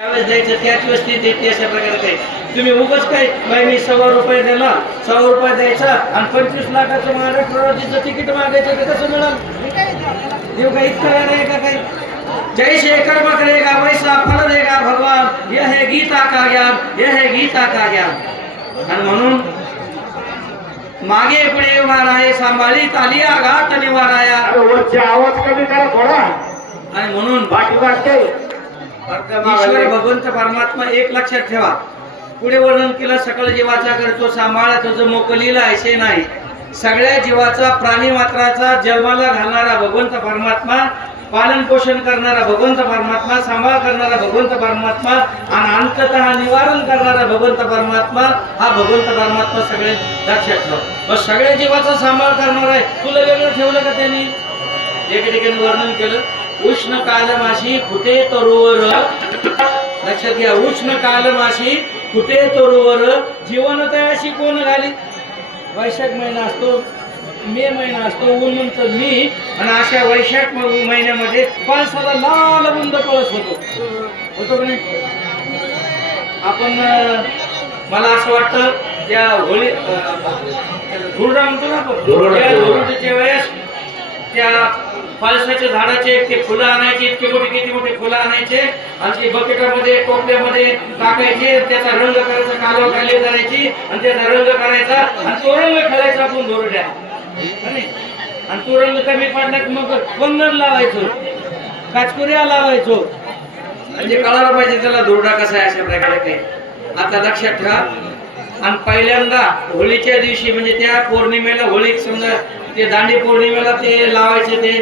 त्यावेळेस द्यायचं त्याच वेळेस ती देते अशा प्रकारे काही तुम्ही उगाच काय बाई मी ₹100 दिला ₹100 द्यायचा आणि 25 लाखाचं महाराष्ट्र राज्याचं तिकीट मागायचं ते कसं मिळाल देव काही इतकं नाही का काही जैसे कर्म करेगा वैसा फल देगा भगवान यह है गीता का ज्ञान यह है गीता का ज्ञान आणि म्हणून मागे पुढे उभाराये सांभाळी ताली आघात निवाराया आवाज कमी करा थोडा आणि म्हणून बाकी वाटते ईश्वर भगवंत परमात्मा एक लक्षात ठेवा पुढे वर्णन केलं सकळ जीवाचा करतो सांभाळा तो जो मोकलीला ऐसे नाही सगळ्या जीवाचा प्राणी मात्राचा जन्माला घालणारा भगवंत परमात्मा पालन पोषण करणारा भगवंत परमात्मा सांभाळ करणारा भगवंत परमात्मा आणि अंततः निवारण करणारा भगवंत परमात्मा हा भगवंत परमात्मा सगळे लक्षात ठेवा मग सगळ्या जीवाचा सांभाळ करणार आहे तुला वेगळं ठेवलं का त्यांनी एके ठिकाणी वर्णन केलं उष्ण कालमाशी फुटे तरुवर लक्षात घ्या उष्ण कालमाशी फुटे तरुवर जीवन तयाशी कोण घाली वैशाख महिना असतो मे महिना असतो उन्हांत मी आणि अशा वैशाख महिन्यामध्ये पावसाला लाल बुंद पळस होतो का नाही आपण मला असं वाटतं त्या होळी धुरडा म्हणतो ना आपण त्या धुरडीच्या वेळेस त्या फळसाच्या झाडाचे ते फुलं आणायचे इतके मोठे किती मोठे फुलं आणायचे आणि ते बकेटामध्ये टोपल्यामध्ये टाकायचे त्याचा रंग करायचा कालवा खाली करायची आणि त्याचा रंग करायचा आणि तो रंग खेळायचा आपण धुरड्या आणि तो रंग कमी पडला की मग बंधन लावायचो काचकुऱ्या लावायचो म्हणजे कळायला पाहिजे त्याला धुरडा कसा आहे अशा प्रकारे काही आता लक्षात ठेवा आणि पहिल्यांदा होळीच्या दिवशी म्हणजे त्या पौर्णिमेला होळी समजा ते दांडी पौर्णिमेला ते लावायचे ते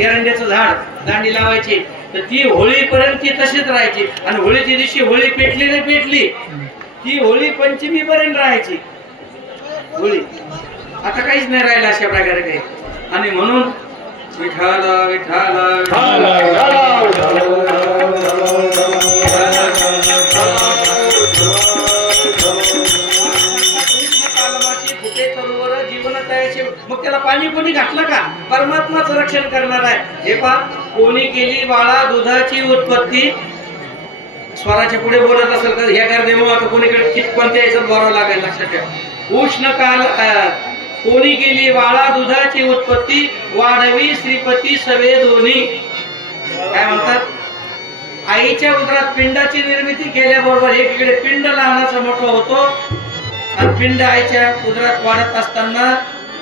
एरंड्याचं झाड दांडी लावायची तर ती होळीपर्यंत ती तशीच राहायची आणि होळीच्या दिवशी होळी पेटली नाही पेटली ती होळी पंचमीपर्यंत राहायची होळी आता काहीच नाही राहिलं अशा प्रकारे काही आणि म्हणून विठाला मग त्याला पाणी कोणी घातलं का परमात्माचं रक्षण करणार आहे हे पहा कोणी केली बाळा दुधाची उत्पत्ती स्वराच्या पुढे बोलत असेल का ह्या गर्दीमुळे आता कोणीकडे कोणत्या याच्यात बरोबर लागेल लक्षात ठेवा उष्ण काल कोणी केली बाळा दुधाची उत्पत्ती वाढवी श्रीपती सवे दोन्ही काय म्हणतात आईच्या उदरात पिंडाची निर्मिती केल्याबरोबर एकीकडे पिंड लहानाचा मोठा होतो आणि पिंड आईच्या उदरात वाढत असताना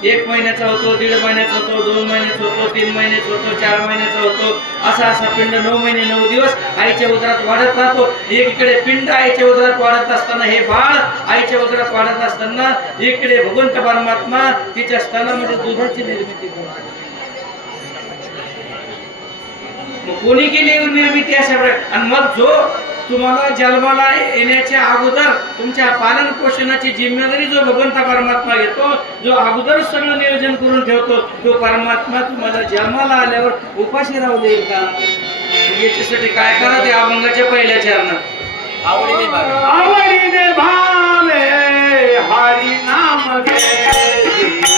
1 महिन्याचा होतो 1.5 महिन्याचा होतो 2 महिन्याचा होतो 3 महिन्याचा होतो 4 महिन्याचा होतो असा पिंड 9 महिने 9 दिवस आईच्या उदरात वाढत राहतो एकीकडे पिंड आईच्या उदरात वाढत असताना हे बाळ आईच्या उदरात वाढत असताना एकीकडे भगवंत परमात्मा तिच्या स्तनामध्ये दुधाची निर्मिती करतो कोणी केली निर्मिती अशा प्रकारे आणि मग जो तुम्हाला जन्माला येण्याच्या अगोदर तुमच्या पालन पोषणाची जिम्मेदारी जो भगवंत परमात्मा घेतो जो अगोदर सगळं नियोजन करून ठेवतो तो परमात्मा तुम्हाला जन्माला आल्यावर उपाशी राहू देईल का याच्यासाठी काय करा ते अभंगाच्या पहिल्या चरणात आवडीने भावे हरी नाम घे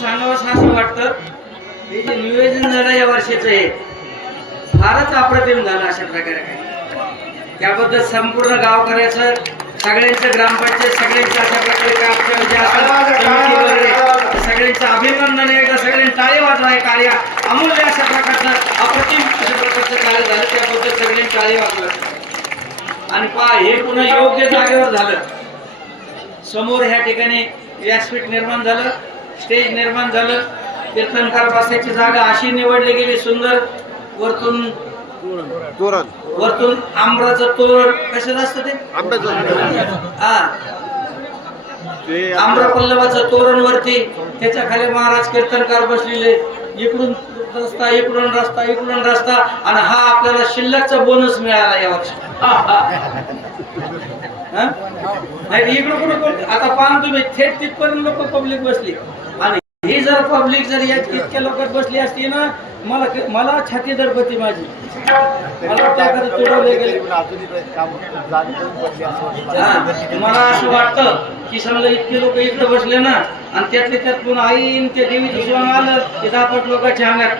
सांगावं असं वाटतं हे जे नियोजन झालं या वर्षाचं हे फारच अप्रतिम झालं अशा प्रकारे काय त्याबद्दल संपूर्ण गावकऱ्याचं सगळ्यांचं ग्रामपंचायत सगळ्यांचं अशा प्रकारे काय जे असं कमिटी वगैरे सगळ्यांचं अभिनंदन आहे एकदा सगळ्यांनी टाळे वाजवा हे कार्य अमूल्य अशा प्रकारचं अप्रतिम अशा प्रकारचं कार्य झालं त्याबद्दल सगळ्यांनी टाळे वाजवा आणि पहा हे पुन्हा योग्य जागेवर झालं समोर ह्या ठिकाणी व्यासपीठ निर्माण झालं स्टेज निर्माण झालं कीर्तनकार बसायची जागा अशी निवडली गेली सुंदर वरतून वरतून आंब्याचं तोरण कशाचं असतं ते हा आम्रपल्लवाचं तोरण वरती त्याच्या खाली महाराज कीर्तनकार बसलेले इकडून रस्ता इकडून रस्ता इकडून रस्ता आणि हा आपल्याला शिल्लकचा बोनस मिळाला या वर्षी नाही इकडं कुठं आता पाहून तुम्ही थेट तिथपर्यंत लोक पब्लिक बसली आणि ही जर पब्लिक जर इतक्या लोकात बसली असती ना मला छाती दरपती माझी मला त्याकडे तुडवले गेले मला असं वाटतं की समजा इतके लोक इकडे बसले ना आणि त्यातले त्यात पुन्हा आईन त्या देवीचं सोनं आलं ते 10-5 लोकांच्या अंगात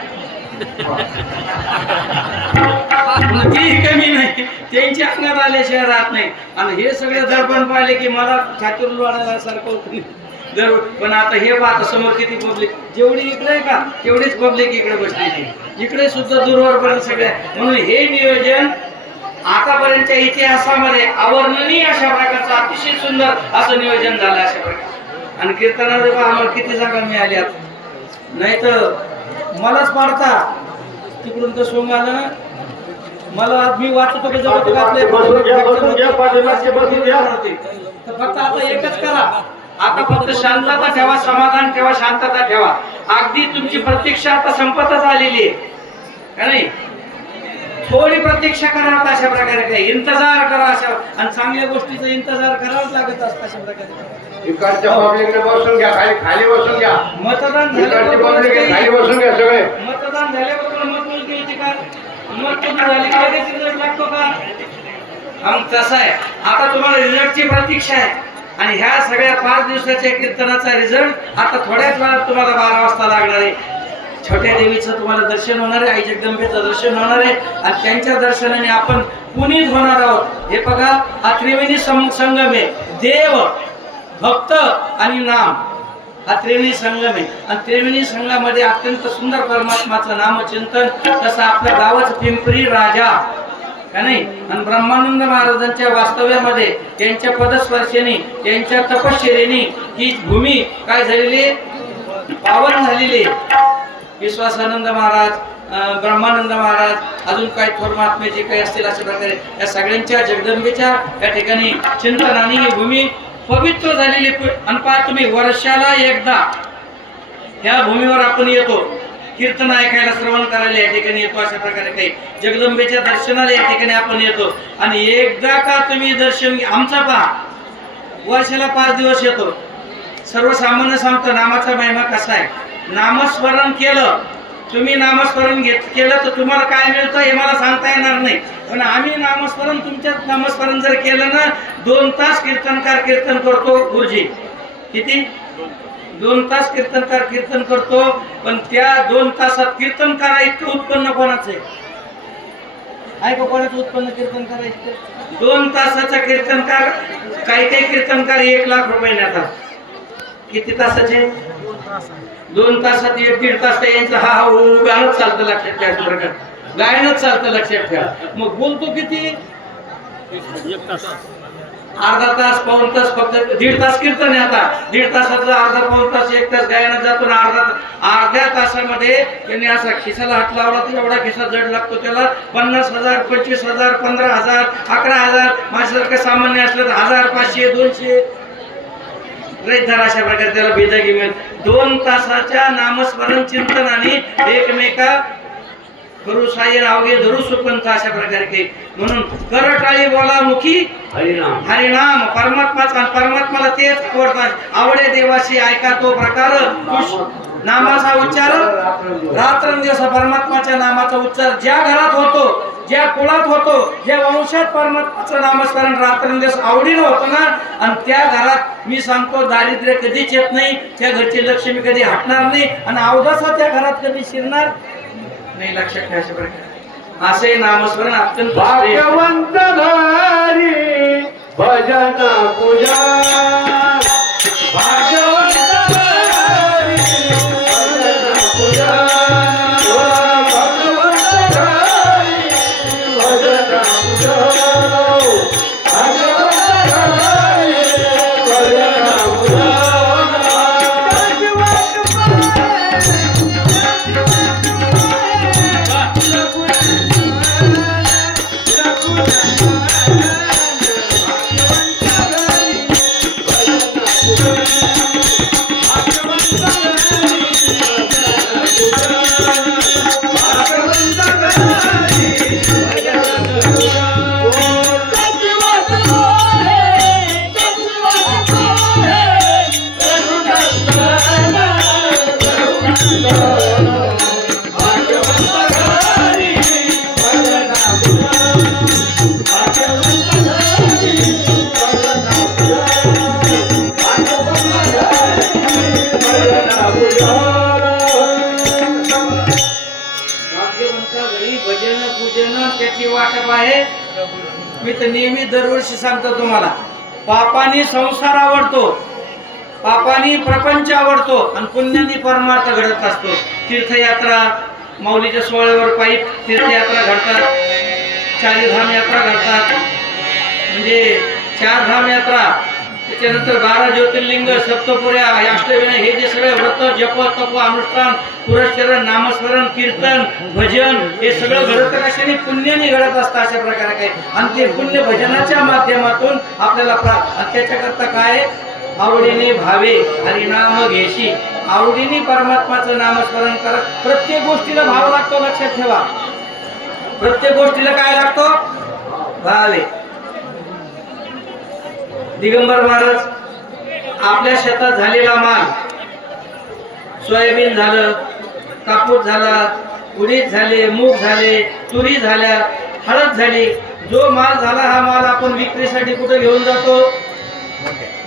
ती कमी नाही त्यांच्या अंगात आल्याशिवाय राहत नाही आणि हे सगळे दर्पण पाहिले की मला छातीवर लोळायला सारखं होतं जरूर पण आता हे पाहता समोर किती पब्लिक जेवढी इकडे आहे का तेवढीच पब्लिक इकडे बसली इकडे सुद्धा दूरवरपर्यंत सगळे म्हणून हे नियोजन आतापर्यंतच्या इतिहासामध्ये अवर्णनीय अशा प्रकारचं अतिशय सुंदर असं नियोजन झालं अशा प्रकारे आणि कीर्तनामध्ये पहा आम्हाला किती जागा मिळाल्या नाही तर मलाच पाडता तिकडून तर सोंग आलं ना मला मी वाचतो की फक्त आता एकच करा आता फक्त शांतता ठेवा समाधान ठेवा शांतता ठेवा अगदी तुमची प्रतीक्षा आता संपतच आलेली आहे का नाही थोडी प्रतीक्षा करा अशा प्रकारे काही इंतजार करा अशा आणि चांगल्या गोष्टीचा इंतजार करावाच लागत असतं अशा प्रकारे इकडच्या पब्लिकने बसून घ्या खाली बसून घ्या मतदान खाली बसून घ्या सगळे मतदान झाल्याबरोबर मत मोजणी होती का मत पूर्ण झाली का लगेच रिझल्ट लागतो का मग तसं आहे आता तुम्हाला रिझल्टची प्रतीक्षा आहे आणि ह्या सगळ्या 5 दिवसाच्या कीर्तनाचा रिझल्ट आता थोड्याच वेळात तुम्हाला 12 वाजता लागणार आहे छोट्या देवीचं तुम्हाला दर्शन होणार आहे आई जगदंबेचं दर्शन होणार आहे आणि त्यांच्या दर्शनाने आपण पुनीत होणार आहोत हे बघा हा त्रिवेणी संगम आहे देव भक्त आणि नाम हा त्रिवेणी संगम आहे आणि त्रिवेणी संगमामध्ये अत्यंत सुंदर परमात्माचं नामचिंतन तसं आपल्या गावाचं पिंपरी राजा का नाही आणि ब्रह्मानंद महाराजांच्या वास्तव्यामध्ये त्यांच्या पदस्पर्शेने त्यांच्या तपश्चर्येने ही भूमी काय झालेली पावन झालेली विश्वासानंद महाराज ब्रह्मानंद महाराज अजून काही थोर महात्मे जे काही असतील अशा प्रकारे या सगळ्यांच्या जगदंबेच्या या ठिकाणी चिंतनाने ही भूमी पवित्र झालेली आणि पहा तुम्ही वर्षाला एकदा ह्या भूमीवर आपण येतो कीर्तन ऐकायला श्रवण करायला या ठिकाणी येतो अशा प्रकारे काही जगदंबेच्या दर्शनाला या ठिकाणी आपण येतो आणि एकदा का तुम्ही दर्शन आमचा पहा वर्षाला 5 दिवस येतो सर्वसामान्य सांगतो नामाचा महिमा कसा आहे नामस्मरण केलं तुम्ही नामस्मरण केलं तर तुम्हाला काय मिळतं हे मला सांगता येणार नाही पण आम्ही नामस्मरण तुमच्या नामस्मरण जर केलं ना 2 तास कीर्तनकार कीर्तन करतो गुरुजी किती 2 तास कीर्तनकार कीर्तन करतो पण त्या 2 तासात कीर्तनकार इतकं उत्पन्न कोणाचं आहे का कोणाचं उत्पन्न कीर्तन करायचं 2 तासाचा कीर्तनकार काही कीर्तनकार 1 लाख रुपये नेतात किती तासाचे 2 तासात 1-1.5 तास यांचं हा गाणंच चालतं लक्षात ठेवा गायनच चालतं लक्षात ठेवा मग बोलतो किती 1 तास अर्धा तास पाऊण तास फक्त 1.5 तास कीर्तन आहे आता 1.5 तासाचं अर्धा पाऊण तास 1 तास गायनात जातो ना अर्ध्या तासामध्ये त्यांनी असा खिसाला हात लावला तर एवढा खिसा जड लागतो त्याला 50,000 25,000 15,000 11,000 माझ्यासारखं सामान्य असलं तर 1,000 500 200 रैतधार अशा प्रकारे त्याला बेदागी मिळेल 2 तासाच्या नामस्मरण चिंतनाने एकमेका करू सायर अवघे धरू सुपंथ अशा प्रकारे काही म्हणून करटाळी बोला मुखी हरिनाम हरिनाम परमात्माचा आणि परमात्माला तेच आवडतात आवडे देवाशी ऐका तो प्रकार नामाचा उच्चार रात्रंदिवस परमात्माच्या नामाचा उच्चार ज्या घरात होतो ज्या कुळात होतो ज्या वंशात परमात्माचं नामस्मरण रात्रंदिवस आवडीनं होतं ना आणि त्या घरात मी सांगतो दारिद्र्य कधीच येत नाही त्या घरची लक्ष्मी कधी हटणार नाही आणि अवदासा त्या घरात कधी शिरणार नाही लक्षात ठेवायचं प्रकार असे नामस्मरण अत्यंत श्रेष्ठ. भाग्यवंत धारी भजन पूजा भाग्यवंत धारी भजन पूजा भाग्यवंत धारी भजन पूजा भाग्यवंत धारी भजन पूजा मी तर नेहमी दरवर्षी सांगतो तुम्हाला पापानी संसार आवडतो पापानी प्रपंच आवडतो आणि पुण्यानी परमार्थ घडत असतो तीर्थयात्रा माऊलीच्या सोहळ्यावर पायी तीर्थयात्रा घडतात चारीधाम यात्रा घडतात म्हणजे चारधाम यात्रा त्याच्यानंतर 12 ज्योतिर्लिंग सप्तपुऱ्या अष्टविनायक हे जे सगळे व्रत जप तप अनुष्ठान पुरस्चरण नामस्मरण कीर्तन भजन हे सगळं घडत कशाने पुण्याने घडत असतं अशा प्रकारे काय आणि ते पुण्य भजनाच्या माध्यमातून आपल्याला त्याच्याकरता काय आवडीने भावे हरिनाम घेशी आवडीने परमात्माचं नामस्मरण करत प्रत्येक गोष्टीला भाव लागतो लक्षात ठेवा प्रत्येक गोष्टीला काय लागतो भावे दिगंबर महाराज आपल्या शेतात झालेला माल सोयाबीन झालं कापूस झाला उडीद झाले मूग झाले तुरी झाल्या हळद झाली जो माल झाला हा माल आपण विक्रीसाठी कुठे घेऊन जातो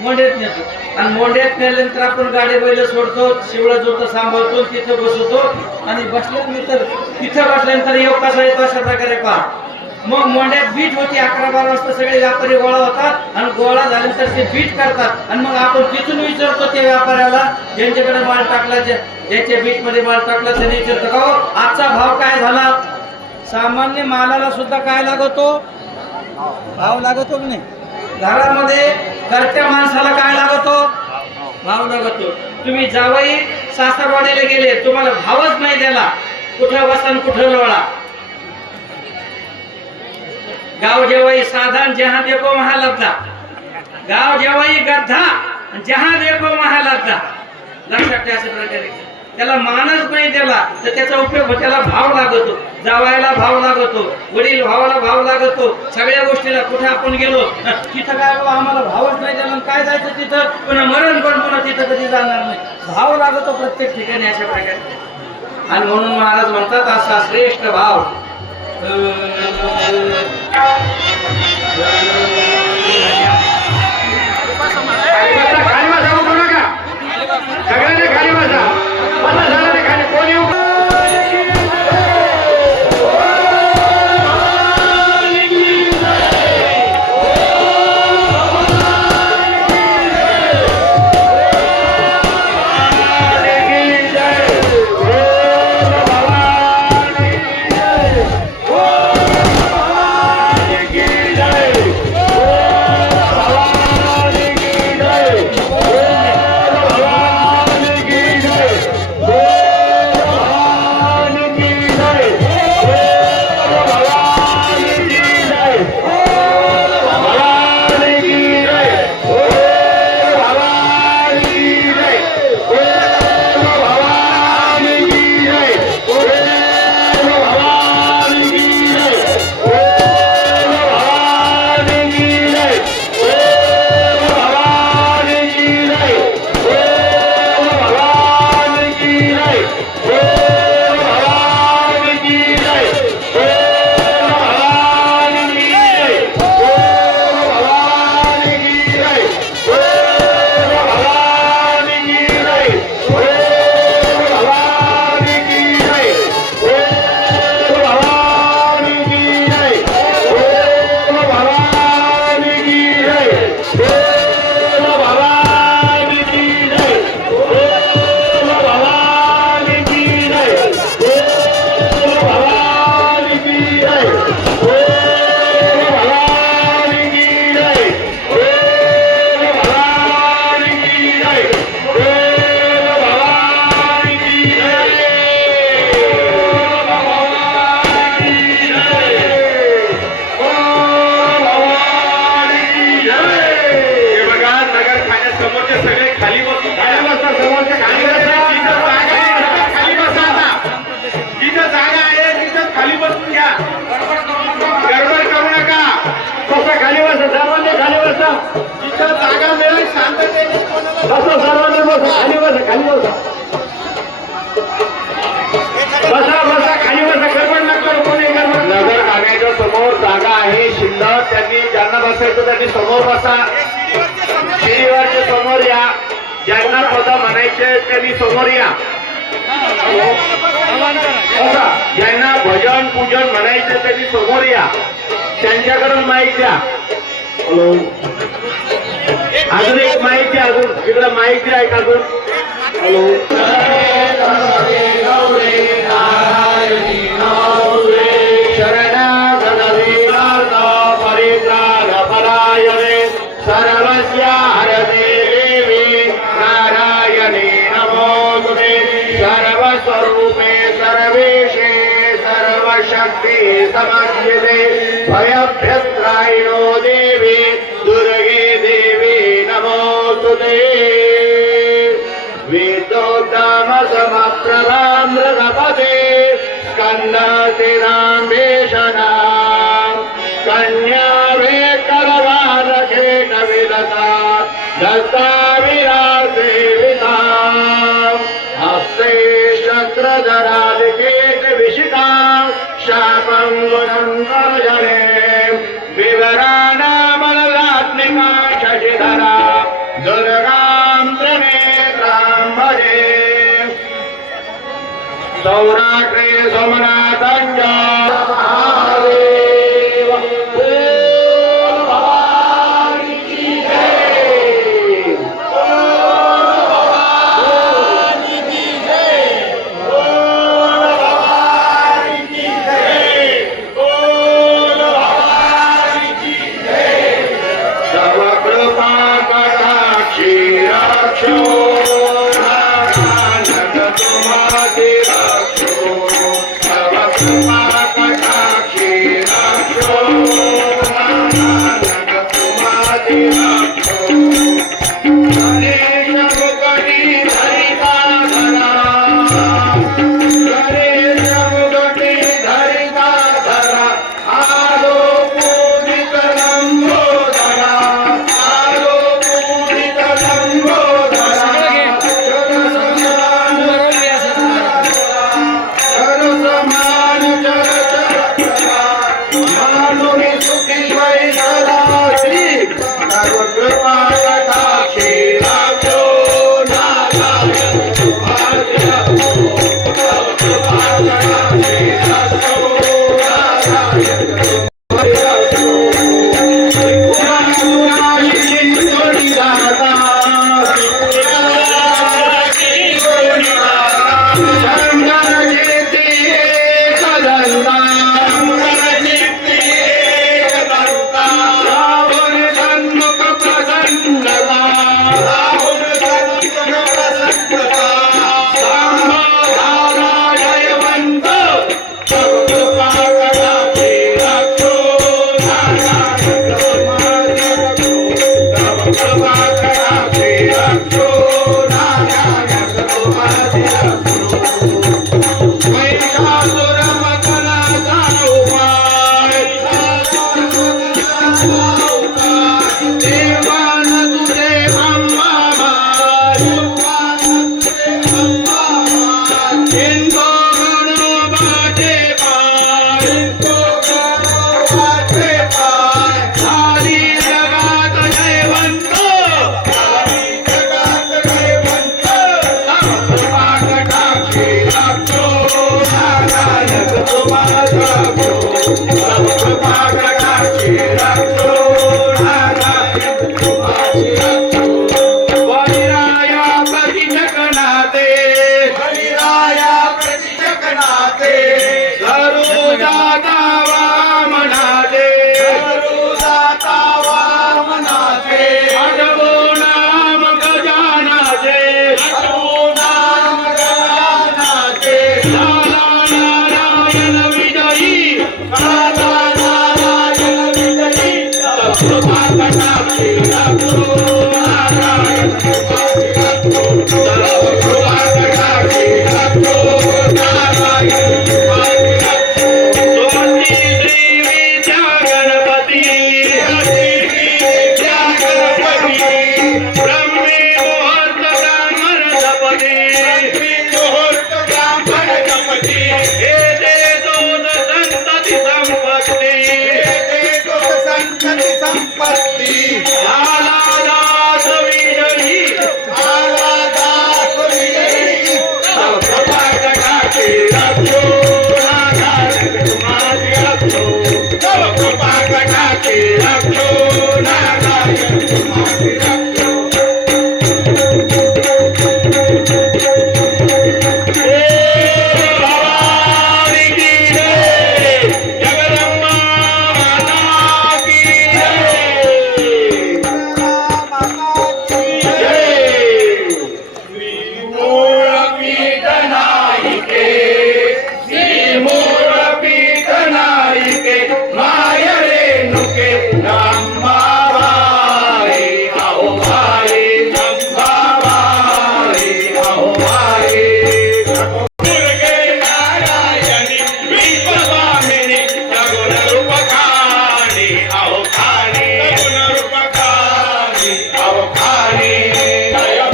मोंढ्यात नेतो आणि मोंढ्यात नेल्यानंतर आपण गाडी बैल सोडतो शिवळा जोत सांभाळतो तिथं बसवतो आणि बसल्यानंतर तिथं बसल्यानंतर योग कसा येतो अशा प्रकारे पहा मग मोंढ्यात बीट होती 11-12 वाजता सगळे व्यापारी गोळा होतात आणि गोळा झाल्यानंतर ते बीट करतात आणि मग आपण तिथून विचारतो त्या व्यापाऱ्याला ज्यांच्याकडे माल टाकला ज्याच्या बीट मध्ये माल टाकला त्याने विचारतो का हो आजचा भाव काय झाला सामान्य मालाला सुद्धा काय लागतो भाव लागतो की नाही घरामध्ये घरच्या माणसाला काय लागतो भाव लागतो तुम्ही जावई सासरवाडीला गेले तुम्हाला भावच नाही दिला कुठं बसन कुठं लोळा गाव जेवाई साधन जहां देखो वहां लब्धा गाव जेवाई गद्दा जहां देखो वहां लब्धा लक्षात ठेवा अशा प्रकारे त्याला मानच नाही दिला तर त्याचा उपयोग त्याला भाव लागतो जावायला भाव लागतो वडील भावाला भाव लागतो सगळ्या गोष्टीला कुठे आपण गेलो तिथं काय बाबा आम्हाला भावच नाही दिला काय जायचं तिथं पण मरण पण पुन्हा तिथं कधी जाणार नाही भाव लागतो प्रत्येक ठिकाणी अशा प्रकारे आणि म्हणून महाराज म्हणतात असा श्रेष्ठ भाव खाली बसा उठू नका सगळ्यांनी खाली बसा बसा सगळ्यांनी खाली कोणी त्यांनी ज्यांना बसायचं त्यांनी समोर बसा. शिरीवरच्या समोर या. ज्यांना पद म्हणायचे त्यांनी समोर या. बसा. ज्यांना भजन पूजन म्हणायचे त्यांनी समोर या. त्यांच्याकडून माईक द्या. हॅलो, अजून एक माईक द्या. अजून इकडे माईक द्या एक अजून. हॅलो, सर्वस्य हरते देवी नारायणे नमोस्तुते. सर्वस्वरूपे सर्वेशे सर्वशक्ति समन्विते भयभ्यत्रायिणो देवी दुर्गे देवी नमोस्तुते. विद्योत्तमसमप्रभां मृगपते स्कन्धतिराम्बेशना कन्या वे करवारखेट विदता दत्ताविरासेविता हस्ते शस्त्रधरालिकेट विशिता शापङ्गुनन्दर्जने विवराणामलरात्मिका शशिधरा दुर्गां त्रिनेत्रां भजे. सौराष्ट्रे सोमनाथञ्च महादेव. बोल भवानी की जय. बोल भवानी की जय. बोल भवानी की जय. बोल भवानी की जय. तव कृपा कटाक्षी रक्षो तुम्हारे रक्षो. तव कृपा कटाक्षी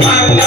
Bye.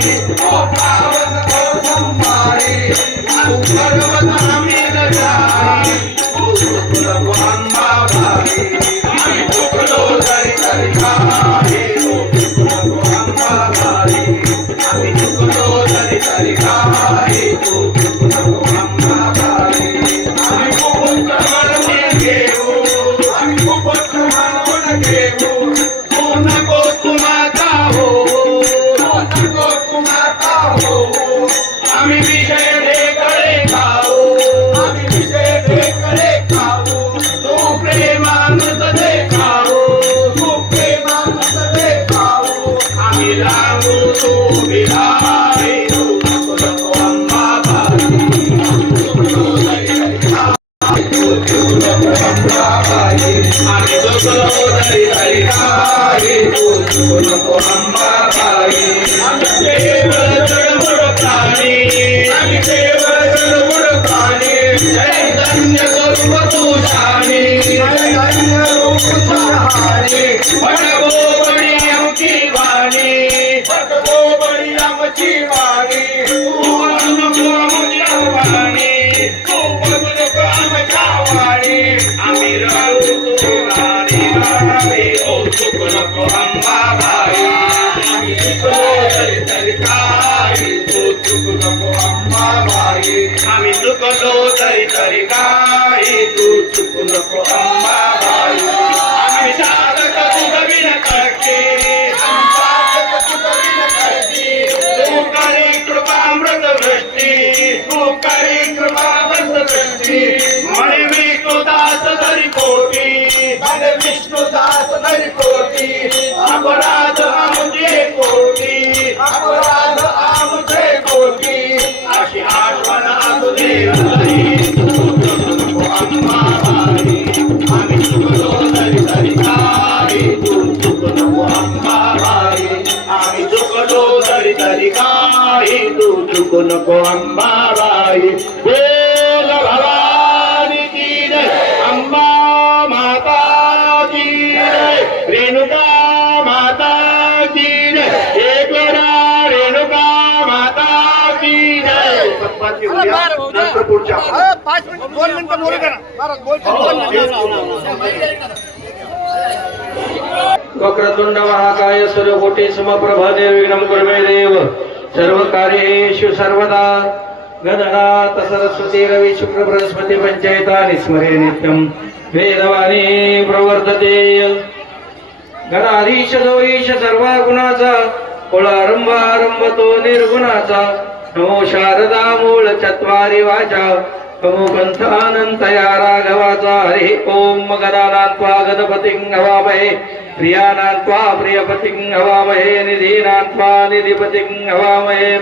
ओ पावन ओ संभारी तू पर्वत आम्ही जाई तू नको अंबाबाई आम्ही चुकलो तरी तरी काय तू नको अंबाबाई आम्ही चुकलो तरी तरी काय तू नको अंबाबाई आम्ही खूप प्रमाण घेऊ आम्ही खूप प्रमाण घेऊ तू नको तू माता हो तू नको तू माता हो आम्ही विषय ढेकळे खाऊ आम्ही विषय ढेकळे खाऊ तू प्रेमामृत दे खाऊ तू प्रेमामृत दे खाऊ आम्ही लागू तू विहारी तू नको अंबाबाई आम्ही चुकलो तरी तरी काय तू नको अंबाबाई आम्ही केवळ जडमुड प्राणी आम्ही केवळ जडमुड प्राणी चैतन्य स्वरूप तू जाणे चैतन्य रूप तुझाने पडवो बळी आमची वाणी पडवो बळी आमची वाणी तू नको आमच्या वाणी तू नको आमच्या वाणी आम्ही राहू तू राणी राणी ओ चुक नको अंबाबाई आम्ही चुकलो तरी तरी काय तू चुक नको अंबाबाई आम्ही चुकलो तरी तरी काय तू चुक नको अंबाबाई आम्ही साधक तुझं विन करते साधक तुझं विन करते तू करे कृपामृत वृष्टी तू करे कृपामृत वृष्टी म्हणे विष्णुदास धरी कोटी म्हणे विष्णुदास धरी कोटी अपराध आमचे कोटी अपराध आमचे कोटी अशी आठवण असू दे हरी तू नको अंबाबाई आम्ही चुकलो तरी तरी काय तू चुक नको अंबाबाई आम्ही चुकलो तरी तरी काय तू चुक नको अंबाबाई बोल भवानी की जय अंबा माता की जय रेणुका माता की जय एक वेळा रेणुका माता की जय सत्पाची उद्या नंतर पुढच्या 5 मिनिट 2 मिनिटं बोलू द्या वक्रतुंड महाकाय सूर्यकोटी समप्रभा निर्विघ्नं कुरु मे देव सर्वकार्येषु सर्वदा गणनाथ सरस्वती रवि शुक्र बृहस्पति पंचैतानि स्मरे नित्यं वेदवाणी प्रवर्तते गणाधीश जोईश सर्व गुणाचा कुळारंभ आरंभ तो निर्गुणाचा नमो शारदा मूळ चत्वारी वाचा कमुकंथानंतया राघवाचा हरि ओम गणानात्वा गणपतिं हवामहे प्रियानात्वा प्रियपतिं हवामहे निधीनात्वा निधिपतिं हवामहे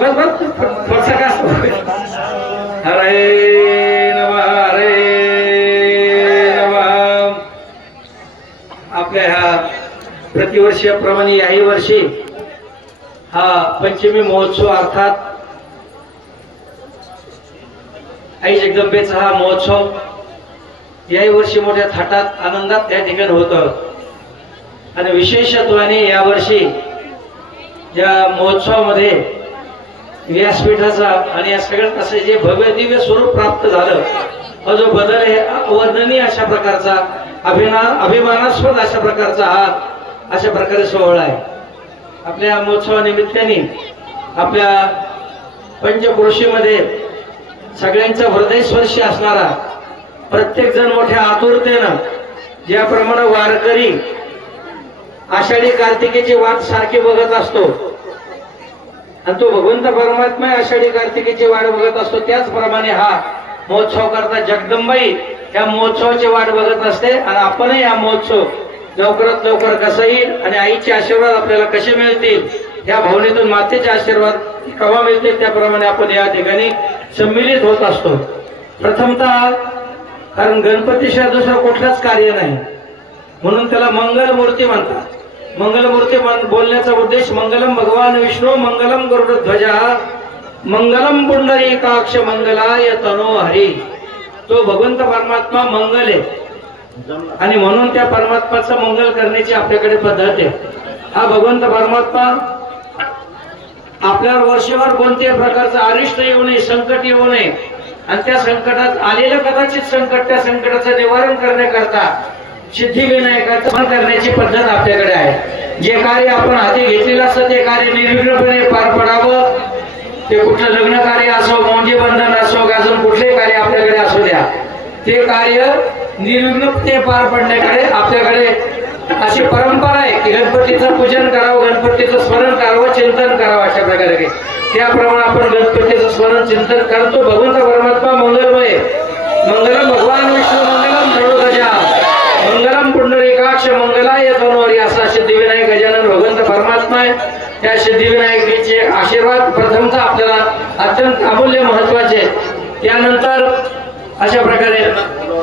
बस बस फरसा का हरे नमः हरे नमः आपल्या ह्या प्रतिवर्षाप्रमाणे याही वर्षी हा पंचमी महोत्सव अर्थात आई जगदंबेचा हा महोत्सव याही वर्षी मोठ्या थाटात आनंदात त्या ठिकाणी होत आणि विशेषत्वाने यावर्षी या महोत्सवामध्ये व्यासपीठाचा आणि या सगळ्यात असे जे भव्य दिव्य स्वरूप प्राप्त झालं हा जो बदल आहे अवर्णनीय अशा प्रकारचा अभिमानास्पद अशा प्रकारचा हा अशा प्रकारे सोहळा आहे. आपल्या महोत्सवानिमित्ताने आपल्या पंचक्रोशीमध्ये सगळ्यांचा हृदयस्पर्शी असणारा प्रत्येक जण मोठ्या आतुरतेनं ज्याप्रमाणे वारकरी आषाढी कार्तिकेची वाट सारखी बघत असतो आणि तो भगवंत परमात्मा आषाढी कार्तिकेची वाट बघत असतो त्याचप्रमाणे हा महोत्सव करता जगदंबाई या महोत्सवाची वाट बघत असते आणि आपणही हा महोत्सव लवकरात लवकर कसा येईल आणि आईचे आशीर्वाद आपल्याला कसे मिळतील या भावनेतून मातेचे आशीर्वाद केव्हा मिळतील त्याप्रमाणे आपण या ठिकाणी सम्मिलित होत असतो. प्रथमतः कारण गणपतीशिवाय दुसरं कुठलंच कार्य नाही म्हणून त्याला मंगलमूर्ती म्हणतात. मंगलमूर्ती बोलण्याचा उद्देश मंगलम भगवान विष्णू मंगलम गरुडध्वजा मंगलम पुंडरीकाक्ष मंगलाय तनो हरी. तो भगवंत परमात्मा मंगल आहे आणि म्हणून त्या परमात्म्याचं मंगल करण्याची आपल्याकडे पद्धत आहे. हा भगवंत परमात्मा आपल्यावर वर्षभर कोणत्याही प्रकारचं अरिष्ट येऊ नये, संकट येऊ नये, आणि त्या संकटात आलेलं कदाचित संकट, त्या संकटाचं निवारण करण्याकरता सिद्धिविनायकाचं करण्याची पद्धत आपल्याकडे आहे. जे कार्य आपण हाती घेतलेलं असतं ते कार्य निर्विघ्नपणे पार पडावं. ते कुठलं लग्न कार्य असो, मौंजी बंधन असो, अजून कुठले कार्य आपल्याकडे असू द्या, ते कार्य निर्विघ्नपणे पार पडण्याकडे आपल्याकडे अशी परंपरा आहे की गणपतीचं पूजन करावं, गणपतीचं स्मरण करावं, चिंतन करावं. अशा प्रकारे त्याप्रमाणे आपण गणपतीचं स्मरण चिंतन करतो. भगवंत परमात्मा मंगलमय. मंगलम भगवान विष्णू मंगलम धनुध्वजा मंगलम पुंडरीकाक्ष मंगलाय तनोहरी. असा सिद्धिविनायक गजानन भगवंत परमात्मा आहे. त्या सिद्धिविनायकाचे आशीर्वाद प्रथमतः आपल्याला अत्यंत अमूल्य महत्वाचे आहेत. त्यानंतर अशा प्रकारे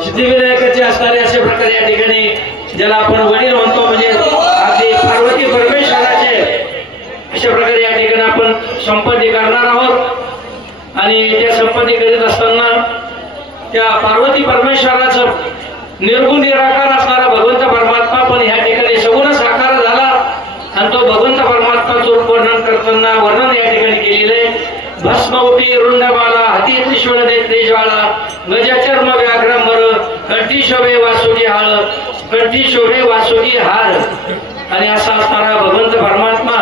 सिद्धिविनायकाचे असणारे अशा प्रकारे या ठिकाणी ज्याला आपण वडील म्हणतो, म्हणजे अगदी पार्वती परमेश्वराचे अशा प्रकारे या ठिकाणी आपण संपत्ती करणार आहोत. आणि त्या संपत्ती करीत असताना त्या पार्वती परमेश्वराचं निर्गुण निराकार असणारा भगवंत परमात्मा पण ह्या ठिकाणी सगुण साकार झाला. आणि तो भगवंत परमात्माचं रूप वर्णन करताना वर्णन या ठिकाणी केलेलं आहे. भस्मवटी रुंडमाला हाती त्रिशूळ नेत्री ज्वाळा गजचर्म व्याघ्रंबर कंठी शोभे वासुकी हाळ कंठी शोभे वासुकी हार. आणि असा असणारा भगवंत परमात्मा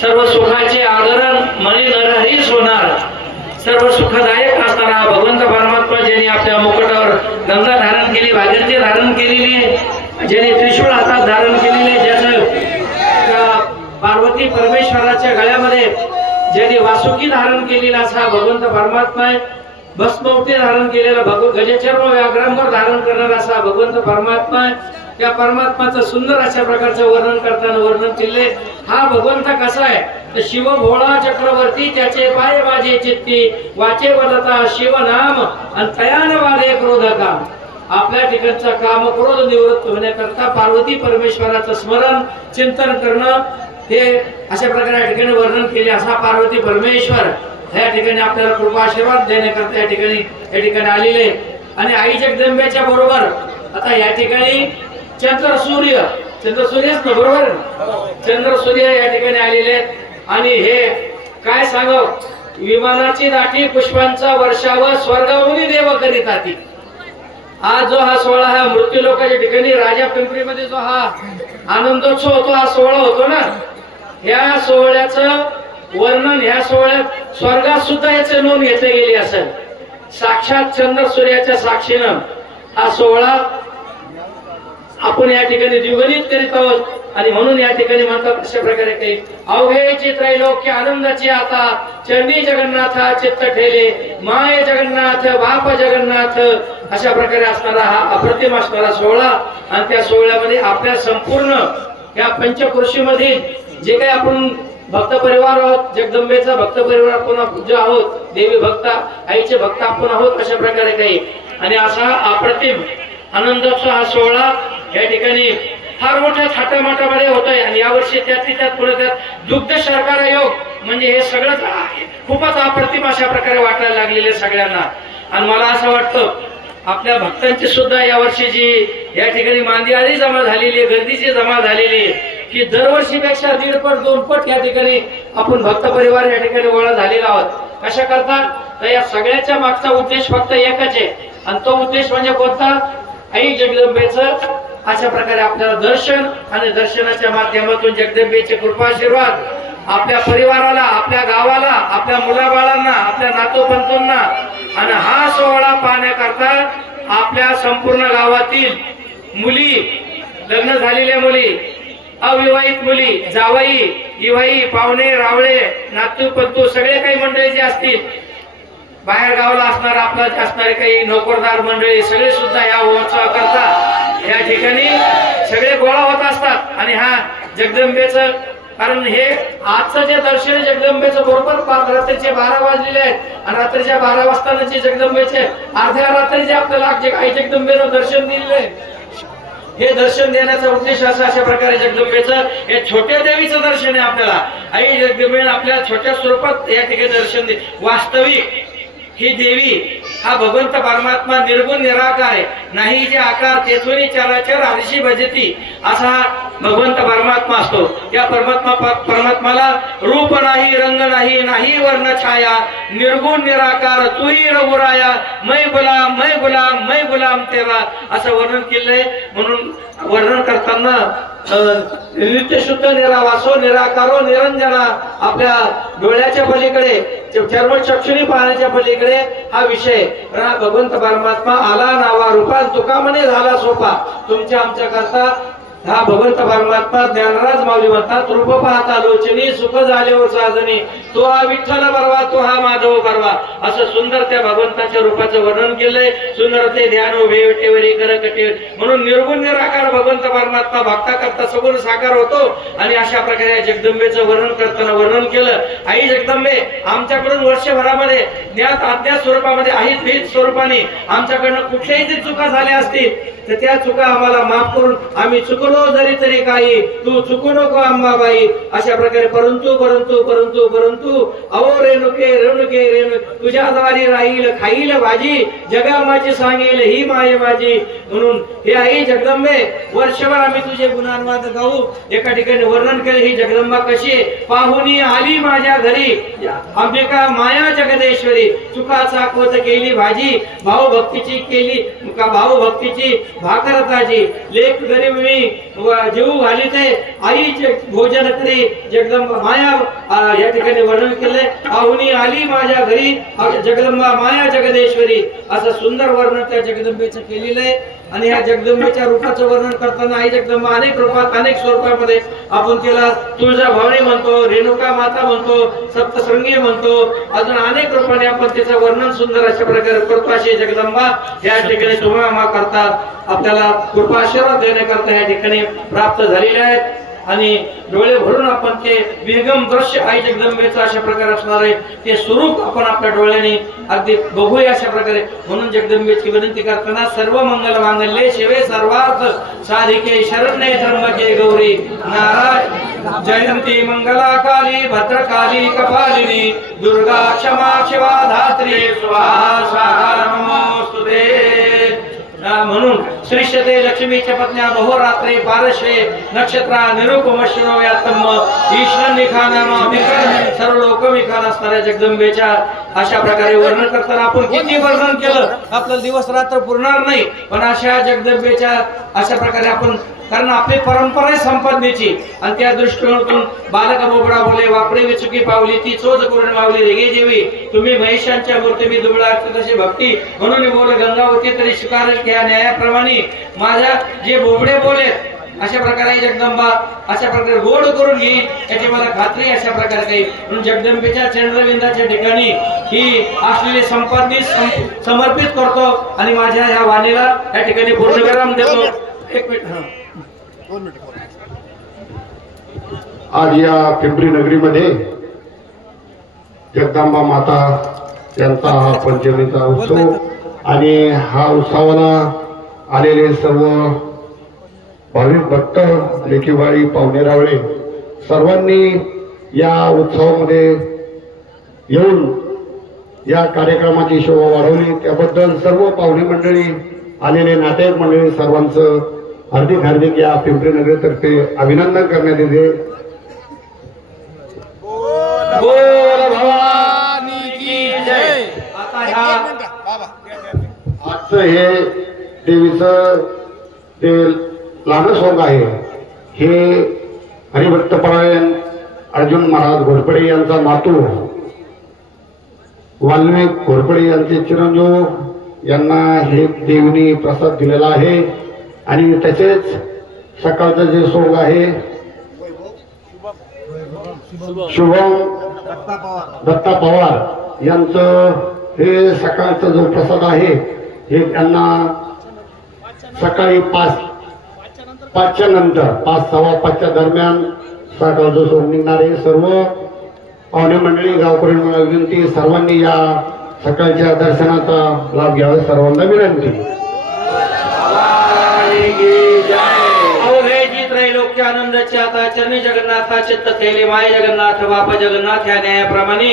सर्व सुखाचे आदरण मनी नरहरीच होणार. सर्व सुखदायक असणारा भगवंत परमात्मा ज्यांनी आपल्या मुकुटावर गंगा धारण केली, भागीरथी धारण केलेली, ज्यांनी त्रिशूळ हातात धारण केलेले, ज्याचं पार्वती परमेश्वराच्या गळ्यामध्ये ज्यांनी वासुकी धारण केलेला असा भगवंत परमात्मा आहे. भस्मवटी धारण केलेला गजचर्म व्याघ्रांवर धारण करणारा असा भगवंत परमात्मा आहे. त्या परमात्माचं सुंदर अशा प्रकारचं वर्णन करताना वर्णन केले. हा भगवंत कसा आहे तर शिव भोळा चक्रवर्ती त्याचे पाय माझे चित्ती वाचे वदता शिव नाम आणि तयान वादे क्रोधका. आपल्या ठिकाणचा काम क्रोध निवृत्त होण्याकरता पार्वती परमेश्वराचं स्मरण चिंतन करणं हे अशा प्रकारे या ठिकाणी वर्णन केले. असा पार्वती परमेश्वर या ठिकाणी आपल्याला कृपा आशीर्वाद देण्याकरता या ठिकाणी आलेले. आणि आई जगदंबेच्या बरोबर आता या ठिकाणी चंद्र सूर्यच ना बरोबर, चंद्र सूर्य या ठिकाणी आलेले आहेत. आणि हे काय सांगाव, विमानाची दाटी पुष्पांचा वर्षाव स्वर्गावून देव करीत आती. आज जो हा सोहळा हा मृत्यू लोकांच्या ठिकाणी राजा पिंपरीमध्ये जो हा आनंदोत्सव होतो, हा सोहळा होतो ना, या सोहळ्याचं वर्णन ह्या सोहळ्यात स्वर्गात सुद्धा याचे नोंद घेतली गेली असेल. साक्षात चंद्र सूर्याच्या साक्षीनं हा सोहळा आपण या ठिकाणी द्विगुणित करीत आहोत. आणि म्हणून या ठिकाणी म्हणतात अशा प्रकारे काही अवघेची त्रैलोक्य आनंदाची आता चंडी जगन्नाथा चित्त ठेले माय जगन्नाथ बाप जगन्नाथ. अशा प्रकारे असणारा हा अप्रतिम असणारा सोहळा. आणि त्या सोहळ्यामध्ये आपल्या संपूर्ण या पंचकृषीमध्ये जे काही आपण भक्त परिवार आहोत, जगदंबेचा भक्त परिवार आपण पूजा आहोत, देवी भक्त आईचे भक्त आपण आहोत, अशा प्रकारे काही. आणि असा अप्रतिम आनंदाचा हा सोहळा या ठिकाणी फार मोठ्या थाटामाटामध्ये होत आहे. आणि यावर्षी त्यात पुढे त्यात दुग्ध शर्करा योग म्हणजे हे सगळंच खूपच अप्रतिम अशा प्रकारे वाटायला लागलेले सगळ्यांना. आणि मला असं वाटतं आपल्या भक्तांची सुद्धा यावर्षी जी या ठिकाणी मांदियाळी जमा झालेली, गर्दीची जमा झालेली, की दरवर्षीपेक्षा 1.5 पट 2 पट या ठिकाणी आपण भक्त परिवार या ठिकाणी गोळा झालेला आहोत. कशा करता तर या सगळ्याच्या मागचा उद्देश फक्त एकच आहे. आणि तो उद्देश म्हणजे कोणता, आई जगदंबेचं अशा प्रकारे आपल्याला दर्शन आणि दर्शनाच्या माध्यमातून जगदंबेचे कृपाशीर्वाद आपल्या परिवाराला, आपल्या गावाला, आपल्या मुलाबाळांना, आपल्या नातोपंतूंना. आणि हा सोहळा पाहण्याकरता आपल्या संपूर्ण गावातील मुली, लग्न झालेल्या मुली, अविवाहित मुली, जावई, इवाई, पाहुणे, रावळे, नातू पंतू सगळे काही मंडळी जे असतील, बाहेर गावाला असणार आपलं असणारे काही नोकरदार मंडळी सगळे सुद्धा या उत्सवा करता या ठिकाणी सगळे गोळा होत असतात. आणि हा जगदंबेचं, कारण हे आजचं जे दर्शन जगदंबेचं बरोबर रात्रीचे 12 वाजलेले आहेत. आणि रात्रीच्या 12 वाजतानाचे जगदंबेचे अर्ध्या रात्री जे आपल्याला आई जगदंबेनं दर्शन दिलेलं आहे, हे दर्शन देण्याचा उद्देश अशा प्रकारे जगदंबेचं हे छोट्या देवीचं दर्शन आहे. आपल्याला आई जगदंबेनं आपल्या छोट्या स्वरूपात या ठिकाणी दर्शन दे. वास्तविक ही देवी हा भगवंत परमात्मा निर्गुण निराकार आहे, नाही जे आकार तेथुनी चराचर हर्षी भजती असा हा भगवंत परमात्मा असतो. या परमात्माला रूप नाही, रंग नाही, नाही वर्ण छाया, निर्गुण निराकार तूही रघुराया, मै गुलाम तेरा असं वर्णन केलंय. म्हणून वर्णन करताना नित्य शुद्ध निरावासो निराकारो निरंजना, आपल्या डोळ्याच्या पलीकडे चर्मचक्षुनी पाहण्याच्या पलीकडे हा विषय. भगवंत परमात्मा आला नावा रूपा, तुका म्हणे झाला सोपा, तुमच्या आमच्या करता हा भगवंत परमात्मा ज्ञानराज माऊली म्हणतात, रूप पाहता लोचनी सुख झाले हो साधनी, तो हा विठ्ठल बरवा, तो हा माधव बरवा, असं सुंदर त्या भगवंताच्या रूपाचं वर्णन केलंय. सुंदर ते ध्यान उभे विटेवरी कर कटे, म्हणून निर्गुण निराकार भगवंत परमात्मा भक्ता करता सगुण साकार होतो. आणि अशा प्रकारे जगदंबेचं वर्णन करताना वर्णन केलं. आई जगदंबे आमच्याकडून वर्षभरामध्ये ज्ञात अज्ञात स्वरूपामध्ये आहेत भेद स्वरूपाने आमच्याकडनं कुठल्याही जरी चुका झाल्या असतील तर त्या चुका आम्हाला माफ करून आम्ही चुकलो जरी तरी काही, तू चुकू नको अंबाबाई, अशा प्रकारे परंतु परंतु परंतु परंतु अहो रेणुके रेणुके रेणु, तुझ्या द्वारी राहील खाईल भाजी, जगामाची सांगेल ही माय माझी. म्हणून हे आई जगदंबे वर्षभर आम्ही तुझे गुणांवाद गाऊ. एका ठिकाणी वर्णन केले ही जगदंबा कशी आहे. पाहुणी आली माझ्या घरी, अंबिका माया जगदेश्वरी, चुका चाकवत केली भाजी, भावभक्तीची केली का भावभक्तीची भाकरताची, लेख गरीबी जीव घाली ते आईचे भोजन करी जगदंबा माया. या ठिकाणी वर्णन केलंय. पाहुणी आली माझ्या घरी जगदंबा माया जगदेश्वरी, असं सुंदर वर्णन त्या जगदंबेचं केलेलं आहे. आणि ह्या जगदंबेच्या रूपाचं वर्णन करताना आई जगदंबा अनेक रूपात अनेक स्वरूपामध्ये आपण तिला तुळजाभवानी म्हणतो, रेणुका माता म्हणतो, सप्तशृंगी म्हणतो, अजून अनेक रूपाने आपण तिचं वर्णन सुंदर अशा प्रकारे करतो. अशी जगदंबा या ठिकाणी तुम्हा आम्हा करतात आपल्याला कृपा आशीर्वाद देण्याकरता या ठिकाणी प्राप्त झालेले आहेत. आणि डोळे भरून आपण ते विहंगम दृश्य आई जगदंबेचं अशा प्रकारे असणार आहे ते स्वरूप आपण आपल्या डोळ्याने अगदी बघूया अशा प्रकारे. म्हणून जगदंबेची विनंती करताना सर्व मंगल मांगल्ये शिवे सर्वार्थ साधिके शरण्ये त्र्यंबके गौरी नारायण जयंती मंगलाकाली भद्रकाली कपालिनी दुर्गा क्षमा शिवा धात्री स्वाहा स्वाहा नमोस्तुते. म्हणून श्रीशते लक्ष्मीच्या पत्न्या बहुरात्रे पारशे नक्षत्रा निरुपमश्रो यातम ईश्वर निखानाम सर्व लोक विखान असणाऱ्या जगदंबेच्या अशा प्रकारे वर्णन करताना आपण किती वर्णन केलं आपलं दिवस रात्र पुरणार नाही. पण अशा जगदंबेच्या अशा प्रकारे आपण, कारण आपली परंपरा आहे संपादनेची आणि त्या दृष्टिकोनातून बालका बोबडा बोले वापडे विचुकी पावली ती चोच करून मावली रेगे जेवी, तुम्ही महिषांच्या मूर्ती मी दुबळा तशी भक्ती म्हणून बोल गंगावती तरी स्वीकारेल की या न्यायाप्रमाणे माझ्या जे बोबडे बोले अशा प्रकारे जगदंबा अशा प्रकारे गोड करून घेईल याची मला खात्री अशा प्रकारे काही. म्हणून जगदंबेच्या चंद्रविंदाच्या ठिकाणी ही असलेली संपादनी समर्पित करतो आणि माझ्या ह्या वाणीला या ठिकाणी पूर्णविराम देतो. एक मिनिट. आज या पिंपरी नगरीमध्ये जगदंबा माता यांचा हा पंचमीचा उत्सव आणि हा उत्सवाला आलेले सर्व भाविक भक्त लेखीवाळी पाहुणेरावळे सर्वांनी या उत्सवामध्ये येऊन या कार्यक्रमाची शोभा वाढवली त्याबद्दल सर्व पाहुणे मंडळी आलेले नातेवाईक मंडळी सर्वांचं हार्दिक हार्दिक या पिंपरी नगरीतर्फे अभिनंदन करण्यात येते. आजचं हे देवीचं ते लहान सोंग आहे हे हरिभक्तपरायण अर्जुन महाराज घोरपडे यांचा नातू वाल्मिक घोरपडे यांचे चिरंजीव यांना हे देवीने प्रसाद दिलेला आहे. आणि तसेच सकाळचं जे सोंग आहे शुभम दत्ता पवार यांचं हे सकाळचा जो प्रसाद आहे हे त्यांना सकाळी 5च्या नंतर 5:15च्या दरम्यान सकाळचं सोंग निघणारे. सर्व पाहुणे मंडळी गावकऱ्यांना विनंती सर्वांनी या सकाळच्या दर्शनाचा लाभ घ्यावा सर्वांना विनंती. आनंदाची आता चरणी जगन्नाथा चित्त थैले माय जगन्नाथ बापा जगन्नाथ या न्यायाप्रमाणे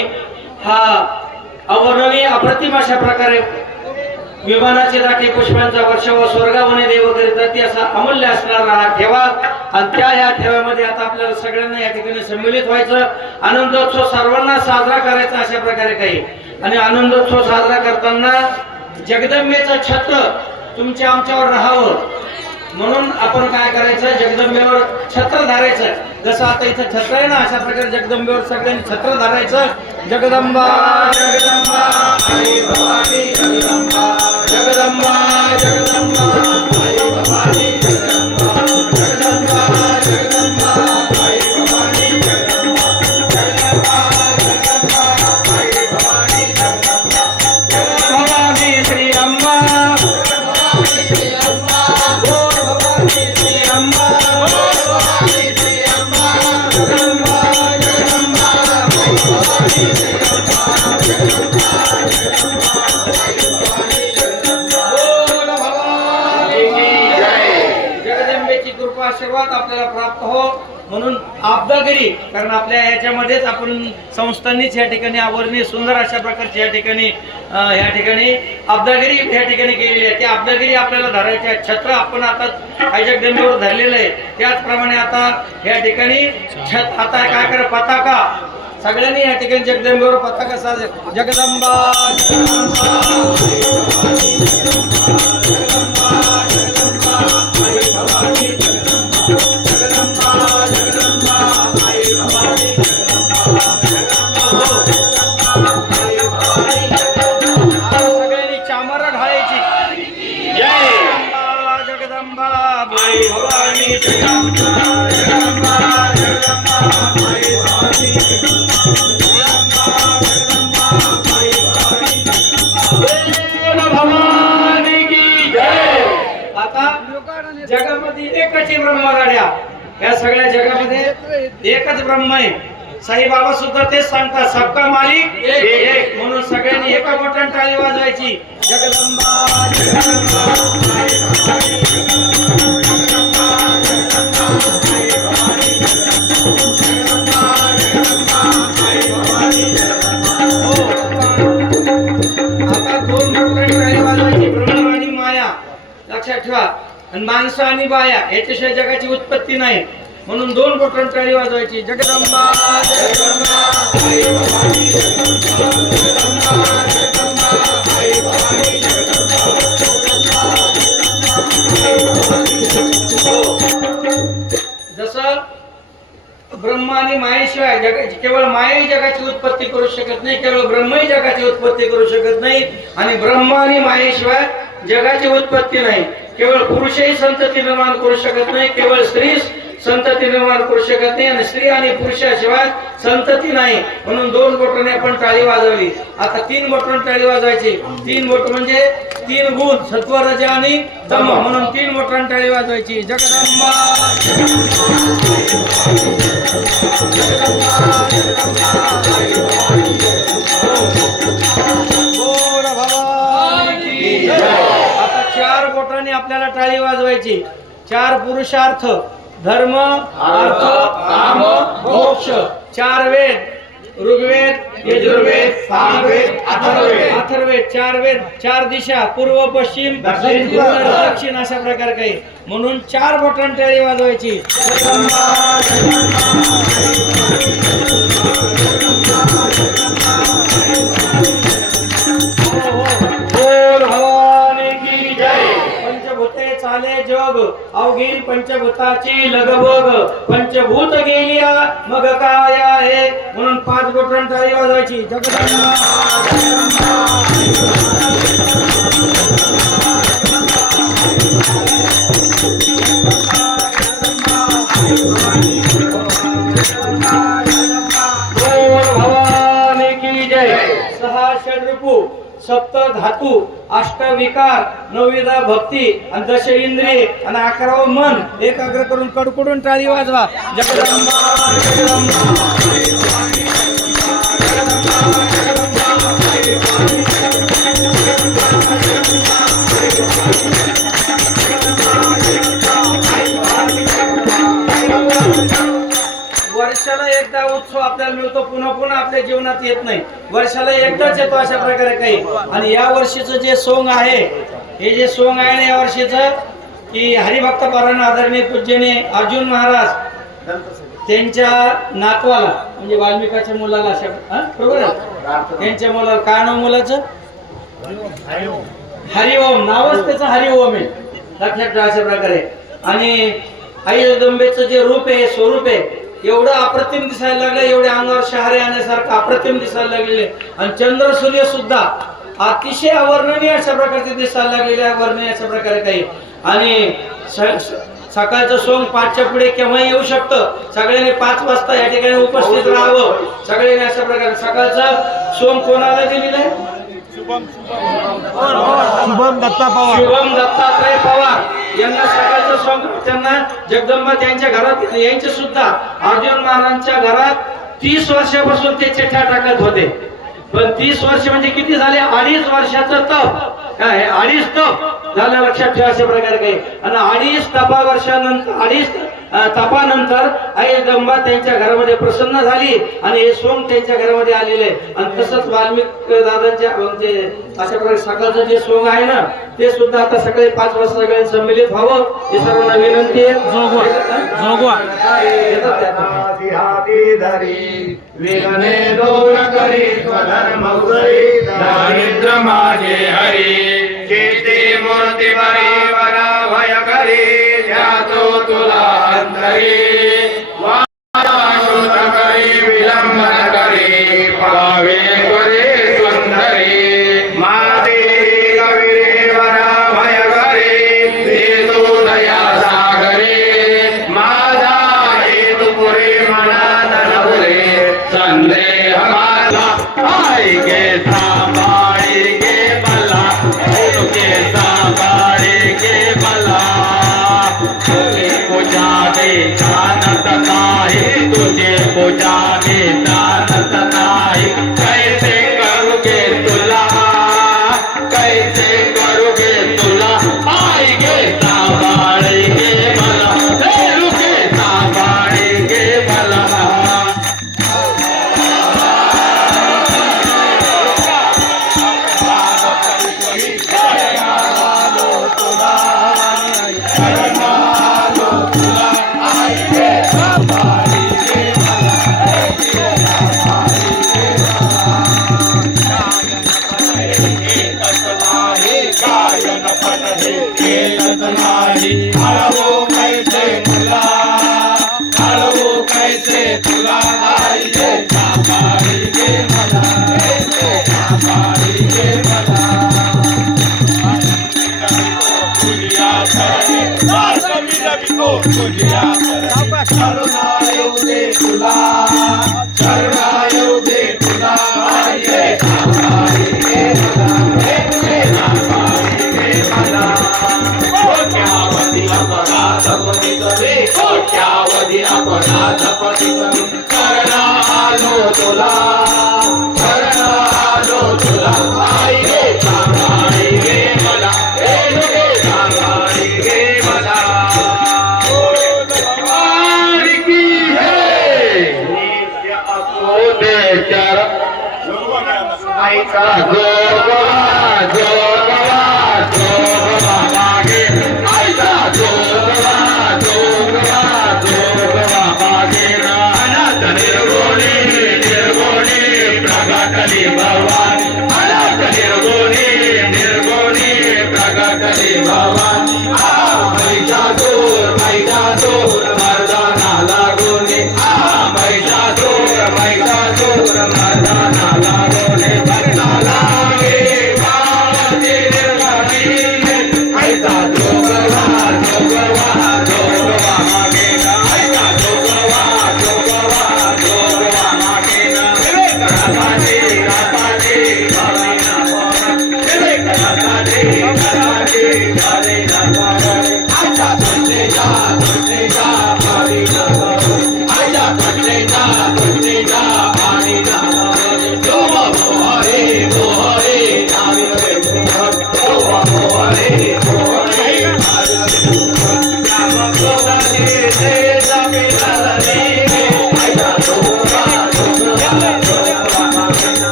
हा अवर्णनीय अप्रतिम अशा प्रकारे विमानाचे दाटे पुष्पांचा वर्षाव स्वर्गावने देव करीत असा अमूल्य असणारा हा ठेवा आणि ह्या ठेव्यामध्ये आता आपल्याला सगळ्यांना या ठिकाणी सम्मिलित व्हायचं. आनंदोत्सव सर्वांना साजरा करायचा अशा प्रकारे काही. आणि आनंदोत्सव साजरा करताना जगदंबेचं छत्र तुमच्या आमच्यावर राहावं म्हणून आपण काय करायचं, जगदंबेवर छत्र धरायचं. जसं आता इथं छत्र आहे ना, अशा प्रकारे जगदंबेवर सगळ्यांनी छत्र धरायचं. जगदंबा जगदंबा आई भवानी जगदंबा जगदंबा जगदंबा आई भवानी जगदंबा जगदंबा जगदंबा आई भवानी जगदंबा जगदंबा जगदंबा आई भवानी जगदंबा भवानी श्री अम्मा भवानी श्री अम्मा भवानी श्री अम्मा भवानी श्री अम्मा जगदंबा जगदंबा आई भवानी जगदंबा जगदंबा जगदंबा आई भवानी जगदंबा बोल भवानी की जय. जगदंबेची कृपा आशीर्वाद आपल्याला प्राप्त हो म्हणून आब्दागिरी, कारण आपल्या याच्यामध्येच आपण संस्थांनीच या ठिकाणी आवर्णी सुंदर अशा प्रकारची या ठिकाणी आब्दागिरी या ठिकाणी केलेली आहे. ती आब्दागिरी आपल्याला धरायची आहे. छत्र आपण आता जगदंबेवर धरलेलं आहे. त्याचप्रमाणे आता या ठिकाणी आता काय करा, पताका सगळ्यांनी या ठिकाणी जगदंबेवर पताका साजरा. जगदंबा जगदंबा सगळ्यांनी चामर ढाळायची. जय जगदंबा आई भवानी जगदंबा जगदंबा जगदंबा आई भवानी भवानी की जय. आता जगामध्ये एकच ब्रह्मगाड्या, या सगळ्या जगामध्ये एकच ब्रह्म आहे. साईबाबा सुद्धा तेच सांगतात, सबका मालिक एक. म्हणून सगळ्यांनी एका मोठ्या टाळी वाजवायची. जगदंबा जगदंबा आई भवानी जगदंबा जगदंबा आई भवानी जगदंबा जगदंबा आई भवानी जगदंबा. हो. आता दोन मोठ्या टाळी वाजवायची, ब्रह्म आणि माया. लक्षात ठेवा. आणि माणसं आणि बाया याच्याशिवाय जगाची उत्पत्ती नाही. म्हणून दोन बोटांनी टाळी वाजवायची. जगदंबा जगदंबा आई भवानी जगदंबा जगदंबा जगदंबा आई भवानी जगदंबा जसं ब्रह्मा आणि मायेशिवाय केवळ मायाही जगाची उत्पत्ती करू शकत नाही, केवळ ब्रह्मही जगाची उत्पत्ती करू शकत नाही. आणि ब्रह्मा आणि मायेशिवाय जगाची उत्पत्ती नाही. केवळ पुरुषही संतती निर्माण करू शकत नाही, केवळ स्त्री संतती निर्माण करू शकत नाही. आणि स्त्री आणि पुरुषाशिवाय संतती नाही. म्हणून दोन बोटाने आपण टाळी वाजवली. आता तीन बोटाने टाळी वाजवायची. तीन बोट म्हणजे तीन गुण, सत्व रज आणि तम. म्हणून तीन बोटाने टाळी वाजवायची. जगदंबा बोल भवानी की जय. आता चार बोटाने आपल्याला टाळी वाजवायची. चार पुरुषार्थ, धर्म अर्थ काम मोक्ष. चार वेद, ऋग्वेद यजुर्वेद सामवेद अथर्ववेद. चार वेद, चार दिशा, पूर्व पश्चिम उत्तर दक्षिण अशा प्रकार काही. म्हणून चार बोटांनी टाळी वाजवायची. बोल भवानी की जय. पंचभूते चाले जग, अवघी पंचभूताची लगबग. पंचभूत गेलिया मग काय आहे. म्हणून पाच बोटांनी टाळी वाजवायची. जगदंबा बोल भवानी की जय. सहा षड्रिपू, सप्त धातू, अष्ट विकार, नवविधा भक्ती आणि दश इंद्रिय आणि 11 मन एकाग्र करून कडकडून टाळी वाजवा. जगदंबा जगदंबा वर्षाला वर्षाला एकदा उत्सव आपल्याला मिळतो, पुन्हा पुन्हा आपल्या जीवनात येत नाही, वर्षाला एकदाच येतो अशा प्रकारे काही. आणि या वर्षीचं जे सोंग आहे, हे जे सोंग आहे ना या वर्षीचं, की हरिभक्त परायण आदरणीय पूज्यने अर्जुन महाराज त्यांच्या नातवाला म्हणजे वाल्मिकाच्या मुलाला बरोबर आहे, त्यांच्या मुलाला काय नाव मुलाचं? हरिओम. नावच त्याचं हरिओम आहे, लक्षात ठेवा अशा प्रकारे. आणि आई जगदंबेचं जे रूप आहे, स्वरूप आहे, एवढं अप्रतिम दिसायला लागलं, एवढे अंगावर शहारे आणण्यासारखं अप्रतिम दिसायला लागलेले. आणि चंद्र सूर्य सुद्धा अतिशय अवर्णनीय अशा प्रकारचे दिसायला लागलेले, अवर्णनीय अशा प्रकारे काही. आणि सकाळचं सोंग 5च्या पुढे केव्हा येऊ शकतं, सगळ्यांनी 5 वाजता या ठिकाणी उपस्थित राहावं सगळ्यांनी अशा प्रकारे. सकाळचं सोंग कोणाला दिलेलं आहे? शुभम दत्तात्रय पवार यांना सकाळचं सोंग. त्यांना जगदंबा त्यांच्या घरात यांचे सुद्धा अर्जुन महाराजांच्या घरात 30 वर्षापासून ते चिठ्ठ्या टाकत होते. पण 30 वर्ष म्हणजे किती झाले? 2.5 वर्षाचं तप. काय 2.5 तप झालं, लक्षात ठेवा अशा प्रकारे काही. आणि 2.5 तपावर्षानंतर 2.5 तपानंतर आई जगदंबा त्यांच्या घरामध्ये प्रसन्न झाली आणि हे सोंग त्यांच्या घरामध्ये आलेले. आणि तसंच वाल्मिक दादांच्या म्हणजे अशा प्रकारे सकाळचं जे सोंग आहे ना, ते सुद्धा आता सकाळी 5 वाजता सगळ्यांनी सम्मिलित व्हावं ही सर्वांना विनंती आहे. विघ्ने दूर करी स्वधर्म उदरी दारिद्र्य माझे हरी चेते मूर्ती बरी वरा भय करी ध्यातो तुला अंतरी वाशोध करी विलंबन करी पावे करे सुंदरी माते कविरे वरा भय करी देतो दया सागरे माझा हेतु पुरे मना नवरे संदेह माझा आएगे सांभाळेगे मला तुझे सांभाळेगे मला तुझे पुजाने जानत नाही तुझे पुजाने जानत नाही कैसे करोगे तुला कैसे करोगे तुला आएगे सांभाळेगे मला रुके सांभाळेगे मला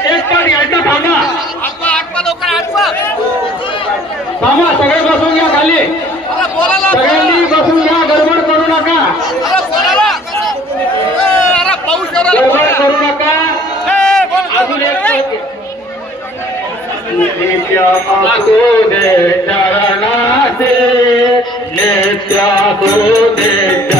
एक पद घ्यायचं थांबा. थांबा, सगळे बसून घ्या खाली. सगळ्यांनी बसून घ्या, गडबड करू नका. गडबड करू नका. अजून एक नित्य असू दे चरणाचे, नित्य असू दे